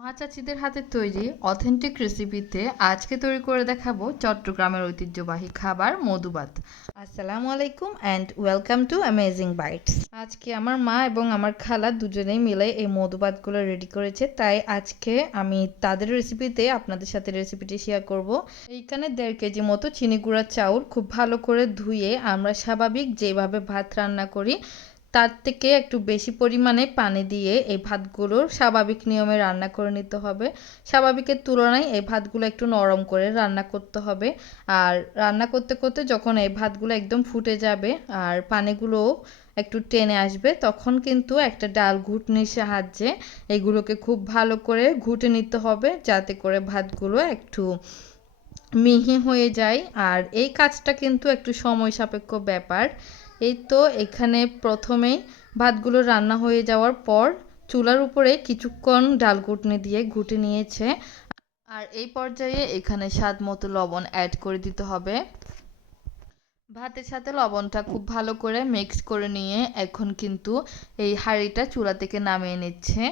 মা চাচিদের হাতে তৈরি অথেন্টিক রেসিপিতে আজকে তৈরি করে দেখাবো চট্টগ্রামের ঐতিহ্যবাহী খাবার মধুবাত। আসসালামু আলাইকুম and welcome to Amazing Bytes. আজকে আমার মা এবং আমার খালা দুজনেই মিলে এই মধুবাতগুলো রেডি করেছে, তাই আজকে আমি তাদের রেসিপিতে আপনাদের সাথে রেসিপিটি শেয়ার করব। এইখানে 1.5 কেজি মতো চিনি গুঁড়া চাউল খুব ভালো করে ধুয়ে আমরা স্বাভাবিক যেভাবে ভাত রান্না করি তার থেকে একটু বেশি পরিমাণে পানি দিয়ে এই ভাতগুলোর স্বাভাবিক নিয়মে রান্না করে নিতে হবে। স্বাভাবিকের তুলনায় এই ভাতগুলো একটু নরম করে রান্না করতে হবে। আর রান্না করতে করতে যখন এই ভাতগুলো একদম ফুটে যাবে আর পানিগুলোও একটু টেনে আসবে, তখন কিন্তু একটা ডাল ঘুটনির সাহায্যে এগুলোকে খুব ভালো করে ঘুটে নিতে হবে, যাতে করে ভাতগুলো একটু মিহি হয়ে যায়। আর এই কাজটা কিন্তু একটু সময় সাপেক্ষ ব্যাপার। এই তো এখানে প্রথমেই ভাতগুলো রান্না হয়ে যাওয়ার পর চুলার উপরে কিছুক্ষণ ডাল ঘুটনি দিয়ে ঘুটে নিয়েছে। আর এই পর্যায়ে এখানে স্বাদ মতো লবণ অ্যাড করে দিতে হবে। ভাতের সাথে লবণটা খুব ভালো করে মিক্স করে নিয়ে এখন কিন্তু এই হাঁড়িটা চুলা থেকে নামিয়ে নিচ্ছে।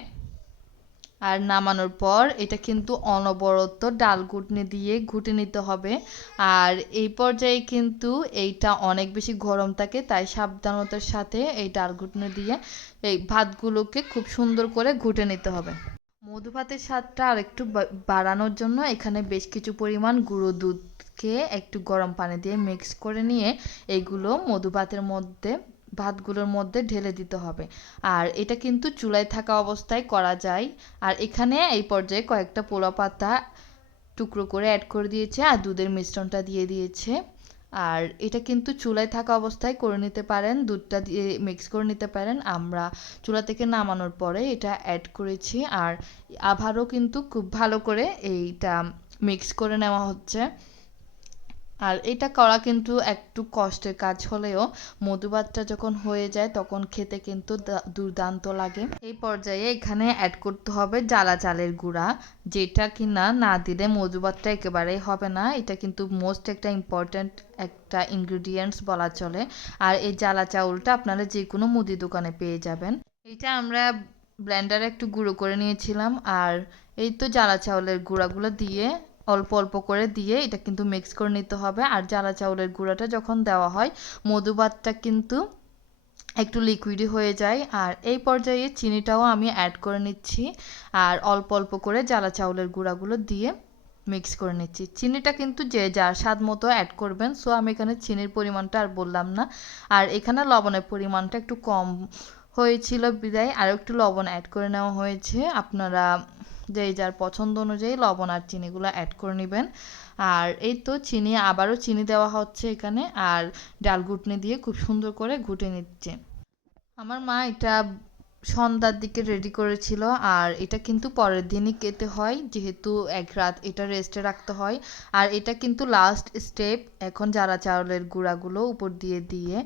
আর নামানোর পর এটা কিন্তু অনবরত ডাল ঘুটনি দিয়ে ঘুটে নিতে হবে। আর এই পর্যায়ে কিন্তু এইটা অনেক বেশি গরম থাকে, তাই সাবধানতার সাথে এই ডাল ঘুটনি দিয়ে এই ভাতগুলোকে খুব সুন্দর করে ঘুটে নিতে হবে। মধু ভাতের স্বাদটা আর একটু বাড়ানোর জন্য এখানে বেশ কিছু পরিমাণ গুঁড়ো দুধকে একটু গরম পানি দিয়ে মিক্স করে নিয়ে এইগুলো মধু ভাতের মধ্যে ভাতগুলোর মধ্যে ঢেলে দিতে হবে। আর এটা কিন্তু চুলায় থাকা অবস্থায় করা যায়। আর এখানে এই পর্যায়ে কয়েকটা পোলা পাতা টুকরো করে অ্যাড করে দিয়েছে আর দুধের মিশ্রণটা দিয়ে দিয়েছে। আর এটা কিন্তু চুলায় থাকা অবস্থায় করে নিতে পারেন, দুধটা দিয়ে মিক্স করে নিতে পারেন। আমরা চুলা থেকে নামানোর পরে এটা অ্যাড করেছি আর আবারও কিন্তু খুব ভালো করে এইটা মিক্স করে নেওয়া হচ্ছে। আর এটা করা কিন্তু একটু কষ্টের কাজ হলেও মধুভাতটা যখন হয়ে যায় তখন খেতে কিন্তু দুর্দান্ত লাগে। এই পর্যায়ে এখানে অ্যাড করতে হবে জ্বালা চালের গুঁড়া, যেটা কিনা না দিলে মধুভাতটা একেবারেই হবে না। এটা কিন্তু মোস্ট একটা ইম্পর্ট্যান্ট একটা ইনগ্রিডিয়েন্টস বলা চলে। আর এই জ্বালা চাউলটা আপনারা যে কোনো মুদি দোকানে পেয়ে যাবেন। এটা আমরা ব্লেন্ডারে একটু গুঁড়ো করে নিয়েছিলাম। আর এই তো জ্বালা চাউলের গুঁড়াগুলো দিয়ে অল্প অল্প করে দিয়ে এটা কিন্তু মিক্স করে নিতে হবে। আর জ্বালা চাউলের গুঁড়াটা যখন দেওয়া হয় মধুভাতটা কিন্তু একটু লিকুইডি হয়ে যায়। আর এই পর্যায়ে চিনিটাও আমি অ্যাড করে নিচ্ছি আর অল্প অল্প করে জ্বালা চাউলের গুঁড়াগুলো দিয়ে মিক্স করে নিচ্ছি। চিনিটা কিন্তু যে যার স্বাদ মতো অ্যাড করবেন, সো আমি এখানে চিনির পরিমাণটা আর বললাম না। আর এখানে লবণের পরিমাণটা একটু কম হয়েছিল বিদায় আরও একটু লবণ অ্যাড করে নেওয়া হয়েছে। আপনারা যে যার পছন্দ অনুযায়ী লবণ আর চিনিগুলো অ্যাড করে নেবেন। আর এই তো চিনি আবারও চিনি দেওয়া হচ্ছে এখানে আর ডাল ঘুটনি দিয়ে খুব সুন্দর করে ঘুটে নিচ্ছে। আমার মা এটা সন্ধ্যার দিকে রেডি করেছিল আর এটা কিন্তু পরের দিনই খেতে হয়, যেহেতু এক রাত এটা রেস্টে রাখতে হয়। আর এটা কিন্তু লাস্ট স্টেপ। এখন জ্বালা চাউলের গুঁড়াগুলো উপর দিয়ে দিয়ে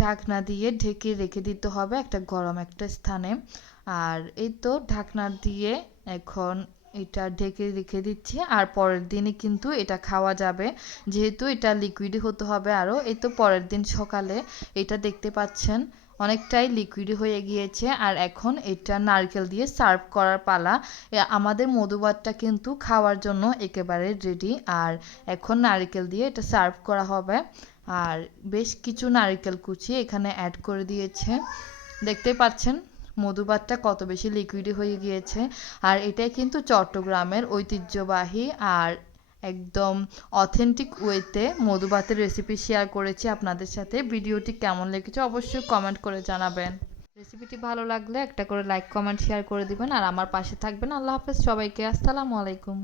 ঢাকনা দিয়ে ঢেকে রেখে দিতে হবে একটা গরম একটা স্থানে। আর এই তো ঢাকনা দিয়ে এখন এটা ঢেকে রেখে দিচ্ছি আর পরের দিনই কিন্তু এটা খাওয়া যাবে, যেহেতু এটা লিকুইডই হতে হবে আরও। এই তো পরের দিন সকালে এটা দেখতে পাচ্ছেন অনেকটাই লিকুইড হয়ে গিয়েছে। আর এখন এটা নারকেল দিয়ে সার্ভ করার পালা। আমাদের মধুভাতটা কিন্তু খাওয়ার জন্য একেবারে রেডি। আর এখন নারকেল দিয়ে এটা সার্ভ করা হবে। আর বেশ কিছু নারকেল কুচি এখানে অ্যাড করে দিয়েছে। দেখতে পাচ্ছেন মধুভাতটা কত বেশি লিকুইড হয়ে গিয়েছে। আর এটাই কিন্তু চট্টগ্রামের ঐতিহ্যবাহী আর একদম অথেন্টিক ওয়েতে মধুভাতের রেসিপি শেয়ার করেছি আপনাদের সাথে। ভিডিওটি কেমন লেগেছে অবশ্যই কমেন্ট করে জানাবেন। রেসিপিটি ভালো লাগলে একটা করে লাইক কমেন্ট শেয়ার করে দিবেন আর আমার পাশে থাকবেন। আল্লাহ হাফেজ সবাইকে। আসসালামু আলাইকুম।